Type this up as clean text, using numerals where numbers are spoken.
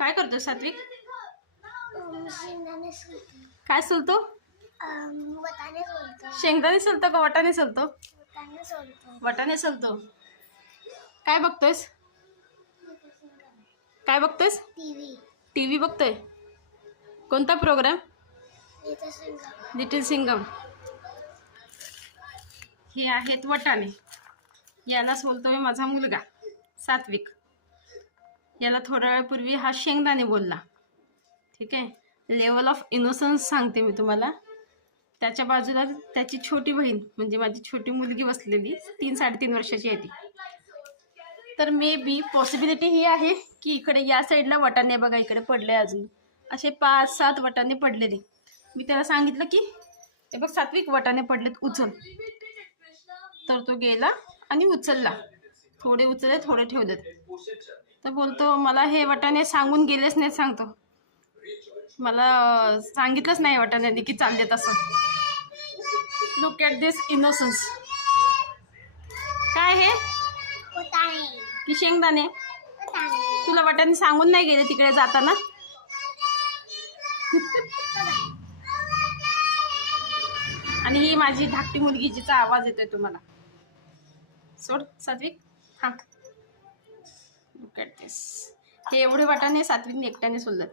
काय करतो सात्विक? शेंगदाणे सोलतो. काय सोलतो? वाटाणे सोलतो. शेंगदाणे सोलतो का वाटाणे सोलतो? वाटाणे सोलतो. वाटाणे सोलतो. काय बघतोयस? काय बघतोयस? टीव्ही. टीव्ही बघतोय. कोणता प्रोग्राम? लिटिल सिंगम. हे आहेत वाटाणे. याला सोलतोय माझा मुलगा सात्विक. याला थोड्या वेळापूर्वी हा शेंगदाणे बोलला. ठीक आहे. लेवल ऑफ इनोसन्स सांगते मी तुम्हाला. त्याच्या बाजूला त्याची छोटी बहीण म्हणजे माझी छोटी मुलगी बसलेली 3-3.5 वर्षाची आहे ती. तर मे बी पॉसिबिलिटी ही आहे की इकडे या साईडला वाटाणे बघा इकडे पडले अजून असे 5-7 वाटाणे पडलेले. मी त्याला सांगितलं की हे बघ सात्विक वाटाणे पडलेत उचल. तर तो गेला आणि उचलला. थोडे उचलले थोडे ठेवलेत. तर बोलतो मला हे वाटाणे सांगून गेलेच नाही सांगतो. मला सांगितलंच नाही वाटाण्याने की चालले तसं. Look at this innocence. काय हे? की शेंगदाणे? तुला वाटाणे सांगून नाही गेले तिकडे जाताना? आणि ही माझी धाकटी मुलगी जिचा आवाज येतोय तुम्हाला. सोड सात्विक. हा लुक ॲट दिस. हे एवढे वाटाणे सात्विकने एकट्याने सोलले.